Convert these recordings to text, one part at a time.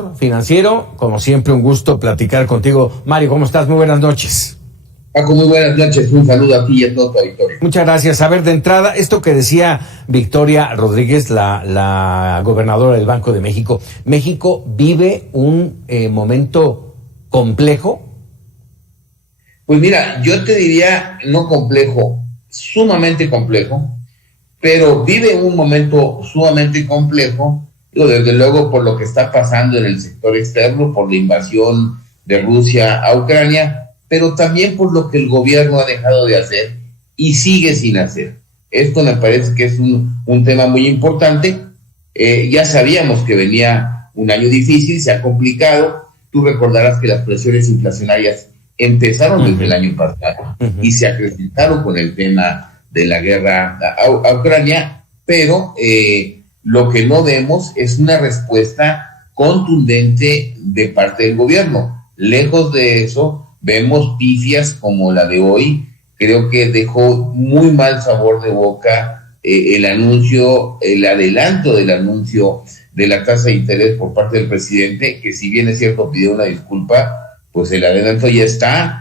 asesor financiero. Como siempre, un gusto platicar contigo. Mario, ¿cómo estás? Muy buenas noches. Paco, muy buenas noches. Un saludo a ti y a toda tu auditorio. Muchas gracias. A ver, de entrada, esto que decía Victoria Rodríguez, la gobernadora del Banco de México. ¿México vive un momento complejo? Pues mira, yo te diría no complejo, sumamente complejo, pero vive un momento sumamente complejo, desde luego por lo que está pasando en el sector externo, por la invasión de Rusia a Ucrania, pero también por lo que el gobierno ha dejado de hacer y sigue sin hacer. Esto me parece que es un tema muy importante. Ya sabíamos que venía un año difícil, se ha complicado. Tú recordarás que las presiones inflacionarias empezaron desde el año pasado y se acrecentaron con el tema de la guerra a Ucrania, pero lo que no vemos es una respuesta contundente de parte del gobierno. Lejos de eso, vemos pifias como la de hoy. Creo que dejó muy mal sabor de boca el adelanto del anuncio de la tasa de interés por parte del presidente, que si bien es cierto pidió una disculpa, pues el adelanto ya está.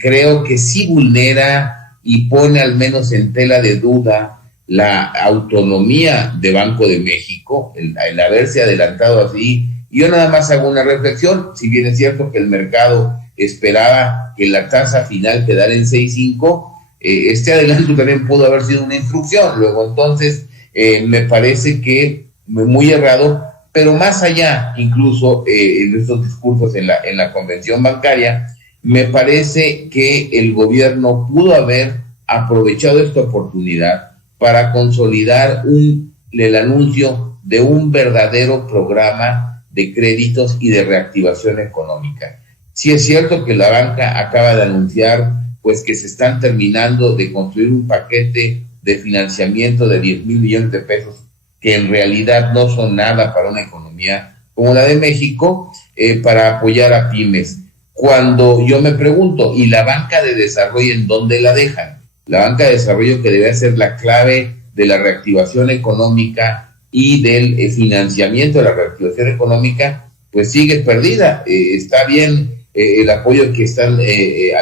Creo que sí vulnera y pone al menos en tela de duda la autonomía de Banco de México, el haberse adelantado así. Yo nada más hago una reflexión, si bien es cierto que el mercado esperaba que la tasa final quedara en 6.5, este adelanto también pudo haber sido una instrucción. Luego entonces me parece que muy errado. Pero más allá, incluso en estos discursos en la convención bancaria, me parece que el gobierno pudo haber aprovechado esta oportunidad para consolidar el anuncio de un verdadero programa de créditos y de reactivación económica. Sí es cierto que la banca acaba de anunciar pues que se están terminando de construir un paquete de financiamiento de 10,000 millones de pesos, que en realidad no son nada para una economía como la de México, para apoyar a pymes. Cuando yo me pregunto, ¿y la banca de desarrollo en dónde la dejan? La banca de desarrollo, que debe ser la clave de la reactivación económica y del financiamiento de la reactivación económica, pues sigue perdida. Está bien el apoyo que están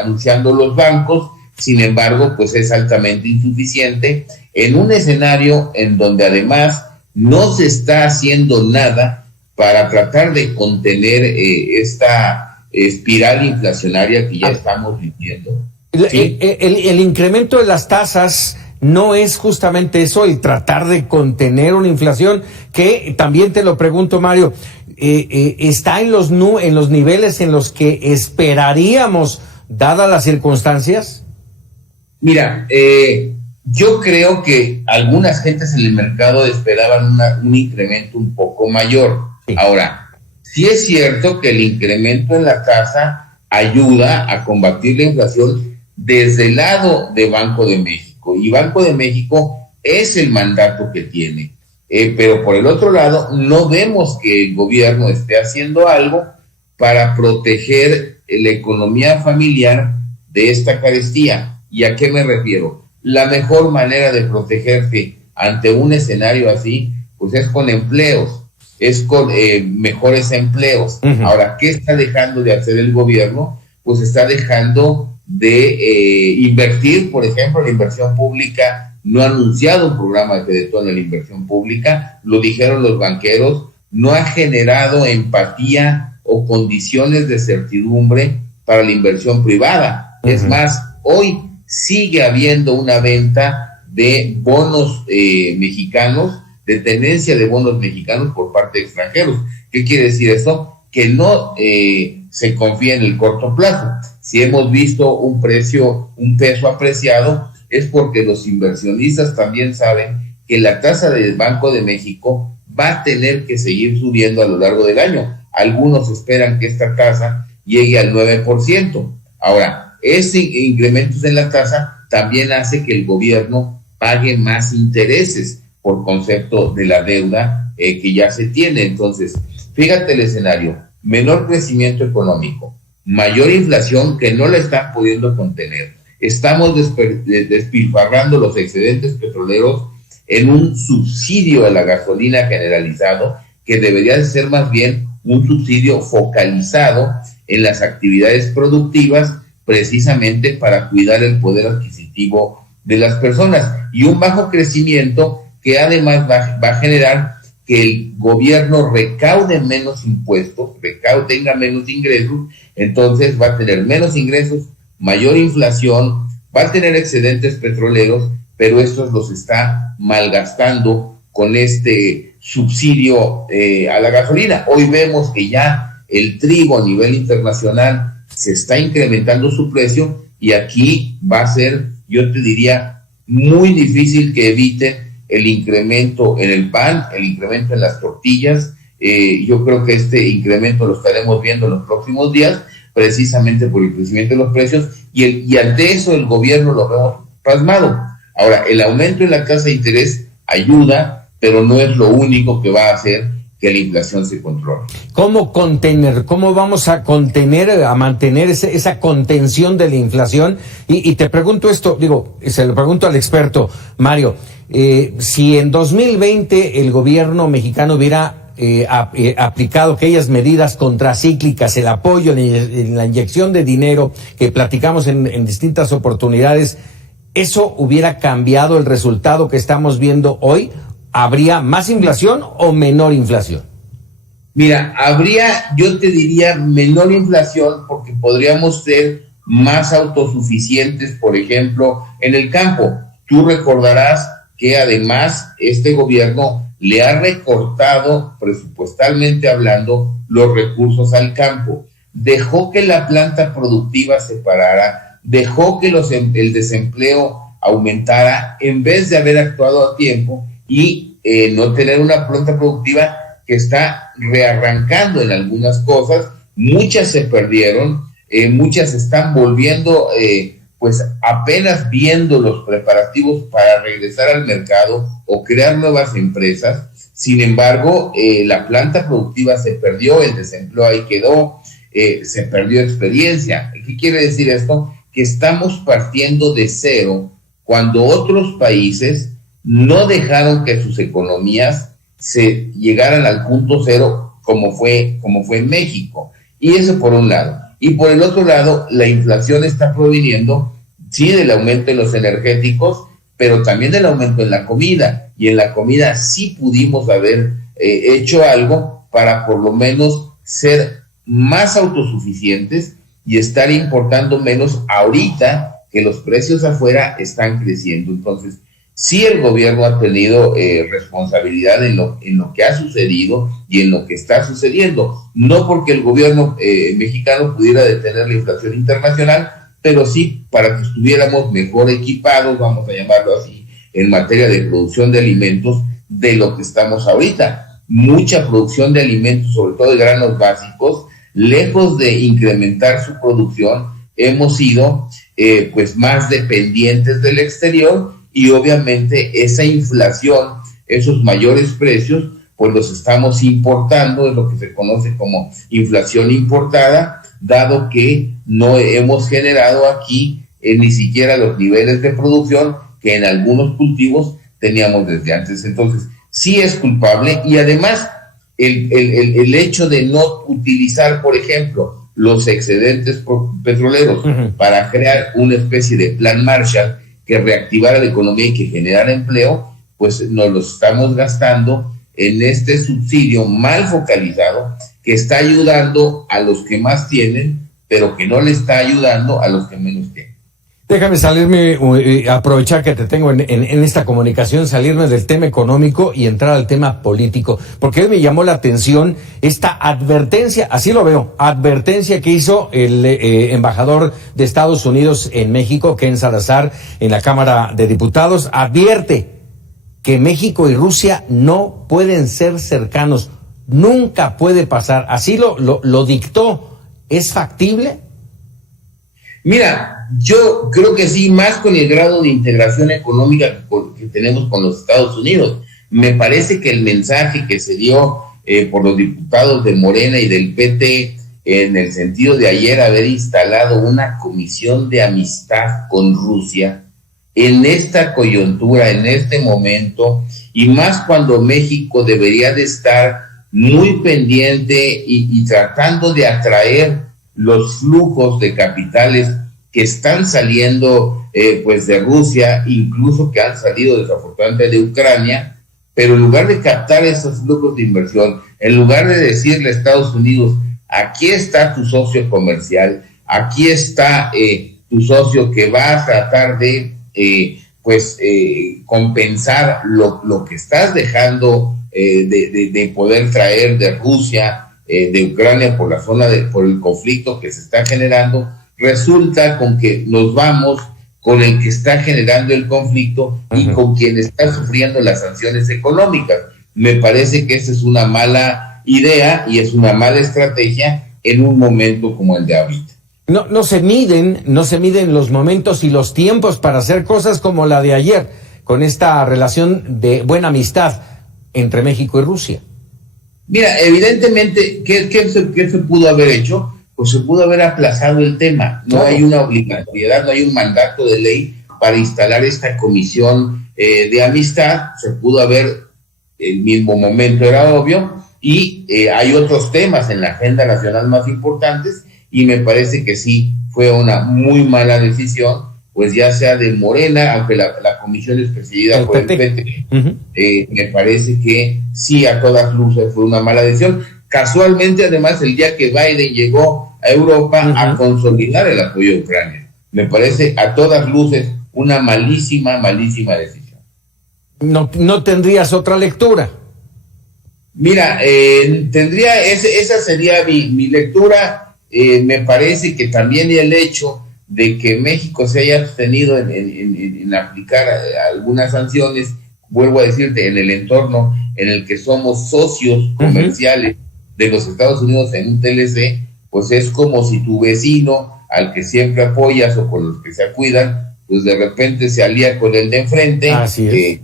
anunciando los bancos, sin embargo, pues es altamente insuficiente en un escenario en donde además no se está haciendo nada para tratar de contener esta espiral inflacionaria que ya estamos viviendo. ¿Sí? El incremento de las tasas no es justamente eso, el tratar de contener una inflación que, también te lo pregunto, Mario, ¿está en los niveles en los que esperaríamos, dadas las circunstancias? Mira, yo creo que algunas gentes en el mercado esperaban un incremento un poco mayor. Sí. Ahora, sí es cierto que el incremento en la tasa ayuda a combatir la inflación desde el lado de Banco de México. Y Banco de México es el mandato que tiene. Pero por el otro lado, no vemos que el gobierno esté haciendo algo para proteger la economía familiar de esta carestía. ¿Y a qué me refiero? La mejor manera de protegerte ante un escenario así, pues es con empleos, es con mejores empleos. Uh-huh. Ahora, ¿qué está dejando de hacer el gobierno? Pues está dejando de invertir, por ejemplo, la inversión pública. No ha anunciado un programa que detone la inversión pública, lo dijeron los banqueros, no ha generado empatía o condiciones de certidumbre para la inversión privada. Uh-huh. Es más, hoy sigue habiendo una venta de bonos mexicanos, de tenencia de bonos mexicanos por parte de extranjeros. ¿Qué quiere decir esto? Que no se confía en el corto plazo. Si hemos visto un peso apreciado, es porque los inversionistas también saben que la tasa del Banco de México va a tener que seguir subiendo a lo largo del año. Algunos esperan que esta tasa llegue al 9%. Ahora, ese incremento en la tasa también hace que el gobierno pague más intereses por concepto de la deuda que ya se tiene. Entonces, fíjate el escenario: menor crecimiento económico, mayor inflación que no la están pudiendo contener. Estamos despilfarrando los excedentes petroleros en un subsidio a la gasolina generalizado, que debería de ser más bien un subsidio focalizado en las actividades productivas, precisamente para cuidar el poder adquisitivo de las personas, y un bajo crecimiento que además va a generar que el gobierno recaude menos impuestos, tenga menos ingresos, entonces va a tener menos ingresos, mayor inflación, va a tener excedentes petroleros, pero estos los está malgastando con este subsidio a la gasolina. Hoy vemos que ya el trigo a nivel internacional se está incrementando su precio, y aquí va a ser, yo te diría, muy difícil que eviten el incremento en el pan, el incremento en las tortillas. Yo creo que este incremento lo estaremos viendo en los próximos días, precisamente por el crecimiento de los precios, y ante eso el gobierno lo vemos pasmado. Ahora, el aumento en la tasa de interés ayuda, pero no es lo único que va a hacer que la inflación se controle. ¿Cómo vamos a contener, a mantener esa contención de la inflación? Y te pregunto esto, se lo pregunto al experto, Mario, si en 2020 el gobierno mexicano hubiera aplicado aquellas medidas contracíclicas, el apoyo en la inyección de dinero que platicamos en distintas oportunidades, ¿eso hubiera cambiado el resultado que estamos viendo hoy? ¿Habría más inflación o menor inflación? Mira, yo te diría, menor inflación, porque podríamos ser más autosuficientes, por ejemplo, en el campo. Tú recordarás que además este gobierno le ha recortado, presupuestalmente hablando, los recursos al campo. Dejó que la planta productiva se parara, dejó que el desempleo aumentara, en vez de haber actuado a tiempo y no tener una planta productiva que está rearrancando en algunas cosas. Muchas se perdieron, muchas están volviendo, pues apenas viendo los preparativos para regresar al mercado o crear nuevas empresas. Sin embargo, la planta productiva se perdió, el desempleo ahí quedó, se perdió experiencia. ¿Qué quiere decir esto? Que estamos partiendo de cero cuando otros países no dejaron que sus economías se llegaran al punto cero como fue en México. Y eso por un lado. Y por el otro lado, la inflación está proviniendo, sí, del aumento en los energéticos, pero también del aumento en la comida. Y en la comida sí pudimos haber hecho algo para por lo menos ser más autosuficientes y estar importando menos ahorita que los precios afuera están creciendo. Entonces, sí, el gobierno ha tenido responsabilidad en lo que ha sucedido y en lo que está sucediendo. No porque el gobierno mexicano pudiera detener la inflación internacional, pero sí para que estuviéramos mejor equipados, vamos a llamarlo así, en materia de producción de alimentos, de lo que estamos ahorita. Mucha producción de alimentos, sobre todo de granos básicos, lejos de incrementar su producción, hemos sido pues más dependientes del exterior, y obviamente esa inflación, esos mayores precios, pues los estamos importando, es lo que se conoce como inflación importada, dado que no hemos generado aquí ni siquiera los niveles de producción que en algunos cultivos teníamos desde antes. Entonces, sí es culpable, y además el hecho de no utilizar, por ejemplo, los excedentes petroleros para crear una especie de plan Marshall que reactivara la economía y que generara empleo, pues nos lo estamos gastando en este subsidio mal focalizado que está ayudando a los que más tienen, pero que no le está ayudando a los que menos tienen. Déjame salirme, aprovechar que te tengo en esta comunicación, salirme del tema económico y entrar al tema político, porque hoy me llamó la atención esta advertencia, así lo veo, advertencia que hizo el embajador de Estados Unidos en México, Ken Salazar, en la Cámara de Diputados, advierte que México y Rusia no pueden ser cercanos, nunca puede pasar, así lo dictó. ¿Es factible? Mira, yo creo que sí, más con el grado de integración económica que tenemos con los Estados Unidos. Me parece que el mensaje que se dio por los diputados de Morena y del PT, en el sentido de ayer haber instalado una comisión de amistad con Rusia, en esta coyuntura, en este momento, y más cuando México debería de estar muy pendiente y tratando de atraer los flujos de capitales que están saliendo pues de Rusia, incluso que han salido desafortunadamente de Ucrania, pero en lugar de captar esos flujos de inversión, en lugar de decirle a Estados Unidos, aquí está tu socio comercial, aquí está tu socio que va a tratar de compensar lo que estás dejando de poder traer de Rusia, de Ucrania por el conflicto que se está generando, resulta con que nos vamos con el que está generando el conflicto y con quien está sufriendo las sanciones económicas. Me parece que esa es una mala idea y es una mala estrategia en un momento como el de ahorita. No se miden los momentos y los tiempos para hacer cosas como la de ayer, con esta relación de buena amistad entre México y Rusia. Mira, evidentemente, ¿qué se pudo haber hecho? Pues se pudo haber aplazado el tema. No hay una obligatoriedad, no hay un mandato de ley para instalar esta comisión de amistad. Se pudo haber, el mismo momento era obvio, y hay otros temas en la agenda nacional más importantes, y me parece que sí fue una muy mala decisión, pues ya sea de Morena, aunque la comisión es presidida por el PT, me parece que sí, a todas luces fue una mala decisión. Casualmente, además, el día que Biden llegó a Europa a consolidar el apoyo a Ucrania, me parece a todas luces una malísima decisión. ¿No tendrías otra lectura? Mira, esa sería mi lectura. Me parece que también el hecho de que México se haya abstenido en aplicar algunas sanciones, vuelvo a decirte, en el entorno en el que somos socios comerciales de los Estados Unidos en un TLC, pues es como si tu vecino, al que siempre apoyas o con los que se cuidan, pues de repente se alía con el de enfrente. Así es.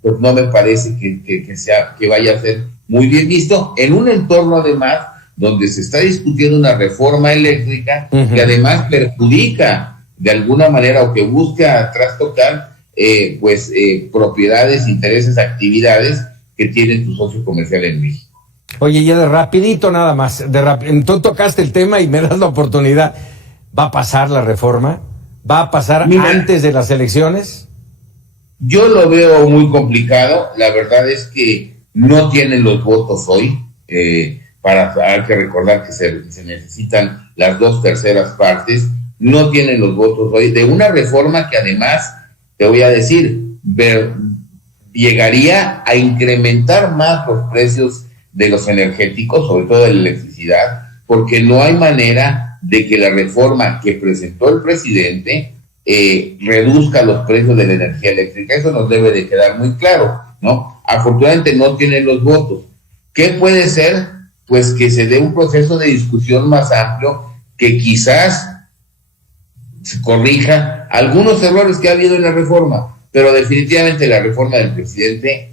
Pues no me parece que vaya a ser muy bien visto en un entorno además donde se está discutiendo una reforma eléctrica que además perjudica de alguna manera o que busca trastocar propiedades, intereses, actividades que tiene tu socio comercial en México. Oye, ya de rapidito nada más, tú tocaste el tema y me das la oportunidad. ¿Va a pasar la reforma? ¿Va a pasar antes de las elecciones? Yo lo veo muy complicado. La verdad es que no tienen los votos hoy. Hay que recordar que se necesitan las 2/3 partes. No tienen los votos hoy de una reforma que además, te voy a decir, llegaría a incrementar más los precios de los energéticos, sobre todo de la electricidad, porque no hay manera de que la reforma que presentó el presidente reduzca los precios de la energía eléctrica. Eso nos debe de quedar muy claro, ¿no? Afortunadamente no tienen los votos. ¿Qué puede ser? Pues que se dé un proceso de discusión más amplio, que quizás se corrija algunos errores que ha habido en la reforma, pero definitivamente la reforma del presidente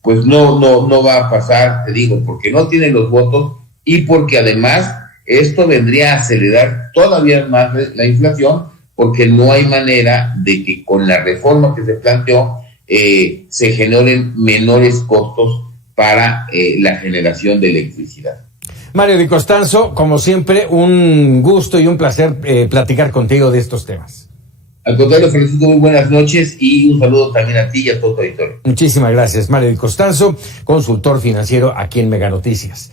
pues no va a pasar, te digo, porque no tiene los votos y porque además esto vendría a acelerar todavía más la inflación, porque no hay manera de que con la reforma que se planteó se generen menores costos para la generación de electricidad. Mario Di Costanzo, como siempre, un gusto y un placer platicar contigo de estos temas. Al contrario, Francisco, muy buenas noches y un saludo también a ti y a todo tu auditorio. Muchísimas gracias, Mario Di Costanzo, consultor financiero aquí en Mega Noticias.